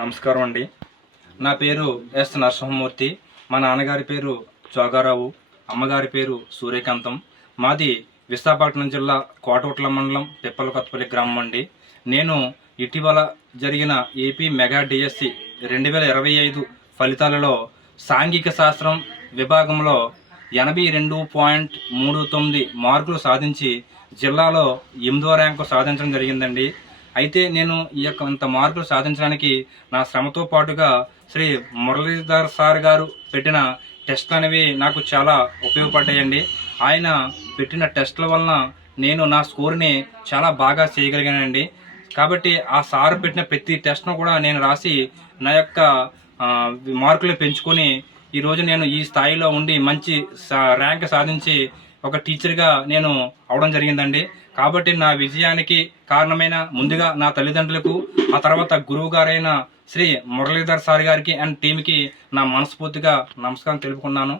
నమస్కారం అండి. నా పేరు ఎస్ నరసింహమూర్తి. మా నాన్నగారి పేరు జోగారావు, అమ్మగారి పేరు సూర్యకాంతం. మాది విశాఖపట్నం జిల్లా కోటగుట్ల మండలం పిప్పలకొత్తపల్లి గ్రామం అండి. నేను ఇటీవల జరిగిన ఏపీ మెగా డిఎస్సి 2025 ఫలితాలలో సాంఘిక శాస్త్రం విభాగంలో 82.39 మార్కులు సాధించి జిల్లాలో 8వ ర్యాంకు సాధించడం జరిగిందండి. అయితే నేను ఈ యొక్క ఇంత మార్కులు సాధించడానికి నా శ్రమతో పాటుగా శ్రీ మురళీధర్ సార్ గారు పెట్టిన టెస్ట్లు అనేవి నాకు చాలా ఉపయోగపడ్డాయండి. ఆయన పెట్టిన టెస్ట్ల వలన నేను నా స్కోర్ని చాలా బాగా చేయగలిగానండి. కాబట్టి ఆ సార్ పెట్టిన ప్రతి టెస్ట్ను కూడా నేను రాసి నా యొక్క మార్కులు పెంచుకొని ఈరోజు నేను ఈ స్థాయిలో ఉండి మంచి ర్యాంక్ సాధించి ఒక టీచర్గా నేను అవడం జరిగిందండి. కాబట్టి నా విజయానికి కారణమైన ముందుగా నా తల్లిదండ్రులకు, ఆ తర్వాత గురువు గారైన శ్రీ మురళీధర్ సార్ గారికి అండ్ టీంకి నా మనస్ఫూర్తిగా నమస్కారం తెలుపుకున్నాను.